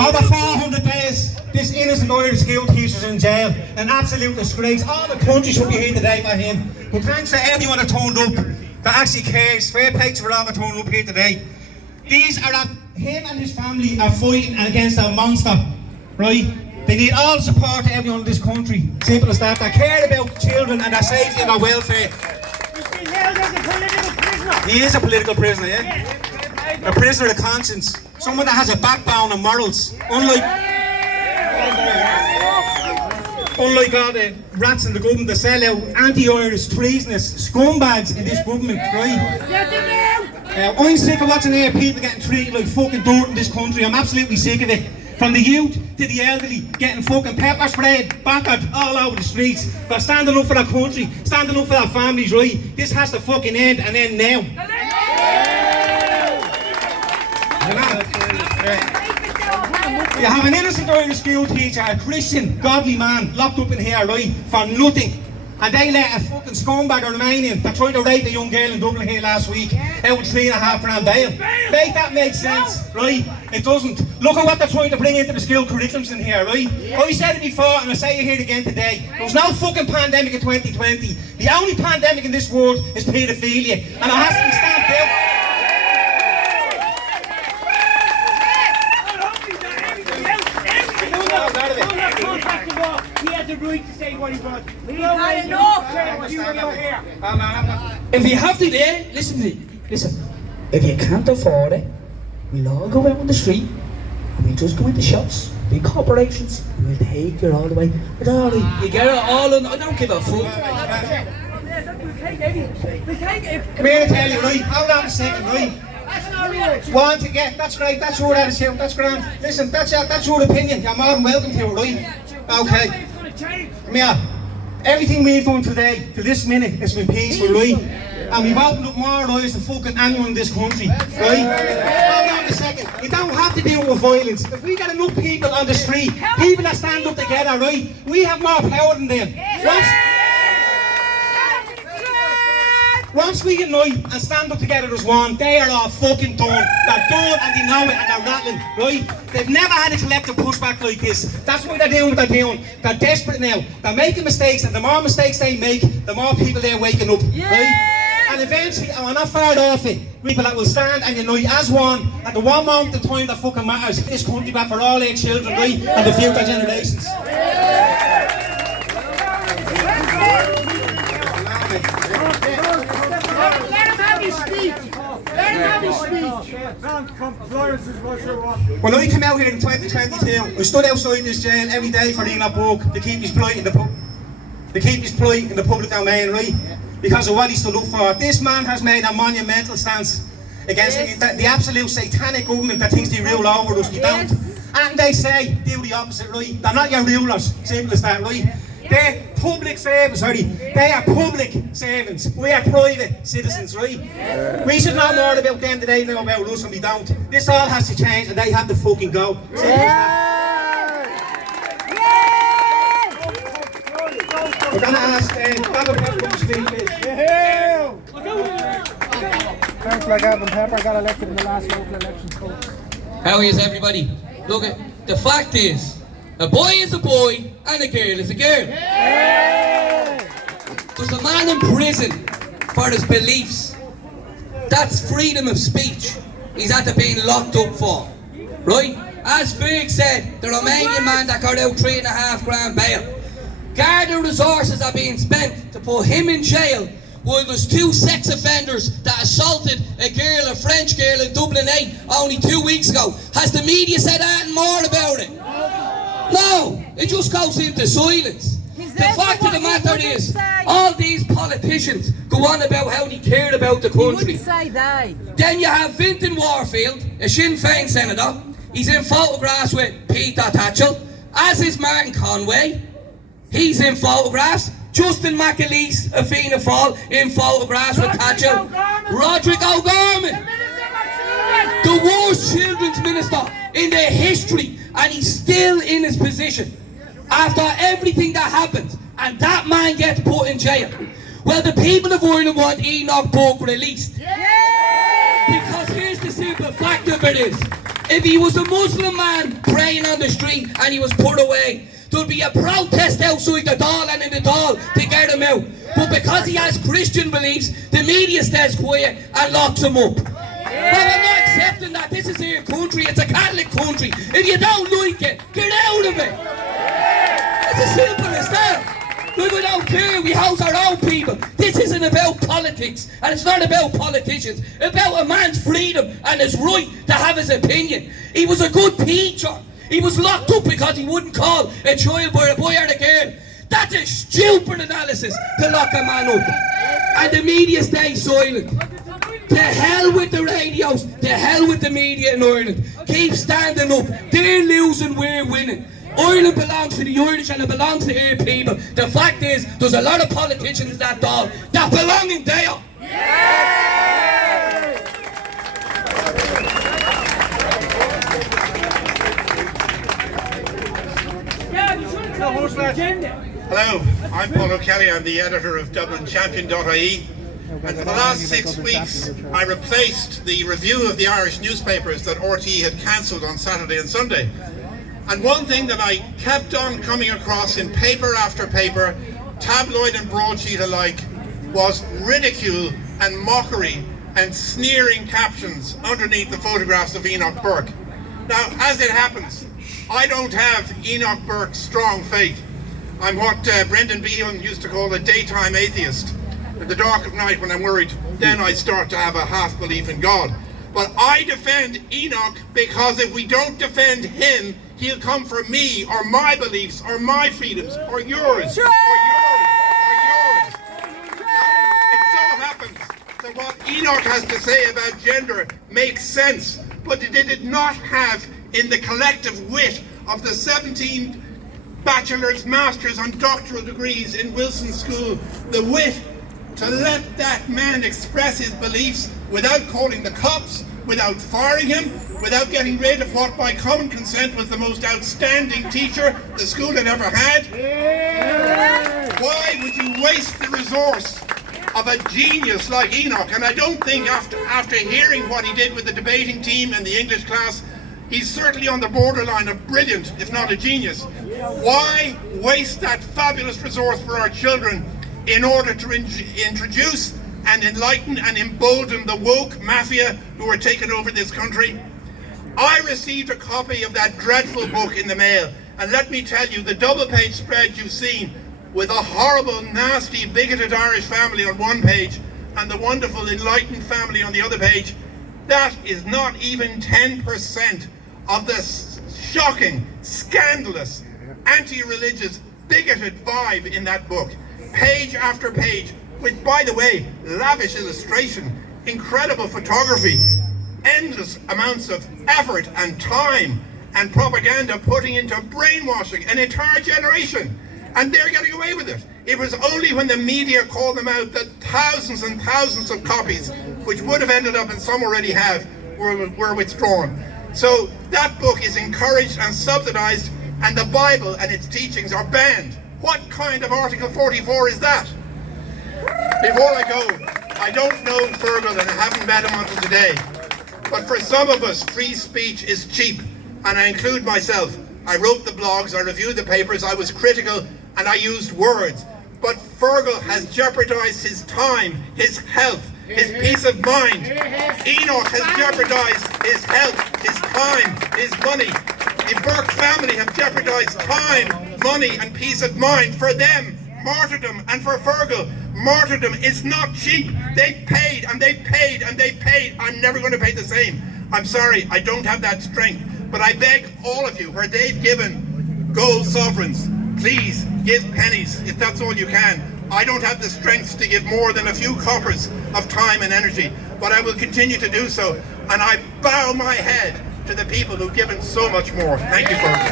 Over 400 days, this innocent Irish school teacher's in jail. An absolute disgrace. All the country should be here today for him. But thanks to everyone that turned up, that actually cares. Fair play to for all that turned up here today. Him and his family are fighting against a monster, right? They need all the support of everyone in this country. Simple as that. They care about children and their safety and their welfare. He is a political prisoner, yeah? A prisoner of conscience. Someone that has a backbone and morals. Unlike all the rats in the government that sell out anti-Irish, treasonous scumbags in this government, right? I'm sick of watching here people getting treated like fucking dirt in this country. I'm absolutely sick of it. From the youth to the elderly, getting fucking pepper sprayed, battered all over the streets. For standing up for their country, standing up for their families, right? This has to fucking end and end now. You have an innocent Irish school teacher, a Christian, godly man, locked up in here, right, for nothing. And they let a fucking scumbag of Romanian that tried to rape a young girl in Dublin here last week out with £3.5 grand bail. Make that make sense, right? It doesn't. Look at what they're trying to bring into the school curriculums in here, right? I said it before and I say it here again today. There was no fucking pandemic in 2020. The only pandemic in this world is paedophilia. And it has to be stamped out. He has the right to say what he wants. If you have to there, listen to me. Listen. If you can't afford it, we'll all go out on the street and we'll just go into shops, big corporations, and we'll take you all the way. You get it all on. I don't give a fuck. Come here to tell you, right? Hold on a second, right? Want to get, that's great, that's your attitude, that's grand. Listen, that's your opinion, you're more than welcome to it, right? Okay. Come here. Everything we've done today, to this minute, has been peaceful, right? And we've opened up more eyes than fucking anyone in this country, right? Hold on a second. You don't have to deal with violence. If we get enough people on the street, people that stand up together, right? We have more power than them. Once we unite and stand up together as one, they are all fucking done. They're done and they know it and they're rattling, right? They've never had a collective pushback like this. That's why they're doing what they're doing. They're desperate now. They're making mistakes, and the more mistakes they make, the more people they're waking up, right? And eventually, and we're not far off it, people that will stand and unite as one at the one moment in time that fucking matters. This country back for all our children, right? And the future generations. When I came out here in 2022, I stood outside this jail every day for Enoch Burke to keep his plight in the public domain, right? Because of what he stood up for. This man has made a monumental stance against the absolute satanic government that thinks they rule over us. They don't. And they say, do the opposite, right? They're not your rulers, simple as that, right? They're public servants, they are public servants. We are private citizens, right? We should know more about them than they know about us, and we don't. This all has to change and they have to fucking go. Simple as that. We're going to ask Gavin to speak, please. Thanks like Gavin Pepper got elected in the last local election. How is everybody? Look, the fact is, a boy is a boy and a girl is a girl. There's a man in prison for his beliefs. That's freedom of speech. He's had to be locked up for, right? As Burke said, the Romanian man that got out £3.5 grand bail. Garda resources are being spent to put him in jail while there's 2 sex offenders that assaulted a girl, a French girl in Dublin 8 only 2 weeks ago. Has the media said anything more about it? No, it just goes into silence. The fact of the matter is, all these politicians go on about how they care about the country. Then you have Vinton Warfield, a Sinn Féin senator. He's in photographs with Peter Tatchell, as is Martin Conway. He's in photographs. Justin McAleese of Fianna Fáil in photographs with Tatchell. Roderick O'Gorman, the worst children's minister in their history, and he's still in his position after everything that happened, and that man gets put in jail. Well, the people of Ireland want Enoch Burke released. Because here's the simple fact of it is, If he was a Muslim man praying on the street and he was put away, there'd be a protest outside the Dáil and in the Dáil to get him out. But because he has Christian beliefs, the media stays quiet and locks him up. Well, I'm not accepting that. This is our country. It's a Catholic country. If you don't like it, get out of it. It's as simple as that. We don't care. We house our own people. This isn't about politics, and it's not about politicians. It's about a man's freedom and his right to have his opinion. He was a good teacher. He was locked up because he wouldn't call a child by a boy or a girl. That's a stupid analysis to lock a man up. And the media stays silent. To hell with the radios. To hell with the media in Ireland. Keep standing up. They're losing, we're winning. Ireland belongs to the Irish and it belongs to our people. The fact is, there's a lot of politicians in that Dáil that belong in there. Hello, I'm Paul O'Kelly. I'm the editor of DublinChampion.ie. And for the last 6 weeks, I replaced the review of the Irish newspapers that RTE had cancelled on Saturday and Sunday. And one thing that I kept on coming across in paper after paper, tabloid and broadsheet alike, was ridicule and mockery and sneering captions underneath the photographs of Enoch Burke. Now, as it happens, I don't have Enoch Burke's strong faith. I'm what Brendan Behan used to call a daytime atheist. In the dark of night when I'm worried, then I start to have a half belief in God. But I defend Enoch because if we don't defend him, he'll come for me or my beliefs or my freedoms or yours or yours or yours. Now, it so happens that what Enoch has to say about gender makes sense, but it did not have in the collective wit of the 17 bachelor's, master's and doctoral degrees in Wilson School, the wit to let that man express his beliefs without calling the cops, without firing him, without getting rid of what by common consent was the most outstanding teacher the school had ever had. Why would you waste the resource of a genius like Enoch? And I don't think after hearing what he did with the debating team and the English class, he's certainly on the borderline of brilliant, if not a genius. Why waste that fabulous resource for our children in order to introduce and enlighten and embolden the woke mafia who are taking over this country? I received a copy of that dreadful book in the mail, and let me tell you, the double-page spread you've seen with a horrible, nasty, bigoted Irish family on one page and the wonderful, enlightened family on the other page, that is not even 10% of the shocking, scandalous, anti-religious, bigoted vibe in that book. Page after page, with, by the way, lavish illustration, incredible photography, endless amounts of effort and time and propaganda putting into brainwashing an entire generation. And they're getting away with it. It was only when the media called them out that thousands and thousands of copies, which would have ended up, and some already have, were withdrawn. So that book is encouraged and subsidized, and the Bible and its teachings are banned. What kind of Article 44 is that? Before I go, I don't know Fergal and I haven't met him until today. But for some of us, free speech is cheap, and I include myself. I wrote the blogs, I reviewed the papers, I was critical, and I used words. But Fergal has jeopardized his time, his health, his peace of mind. Enoch has jeopardized his health, his time, his money. The Burke family have jeopardized time, money, and peace of mind. For them, martyrdom, and for Fergal, martyrdom is not cheap. They've paid, and they've paid, and they've paid. I'm never going to pay the same. I'm sorry, I don't have that strength. But I beg all of you, where they've given gold sovereigns, please give pennies, if that's all you can. I don't have the strength to give more than a few coppers of time and energy, but I will continue to do so. And I bow my head to the people who've given so much more. Thank you, folks.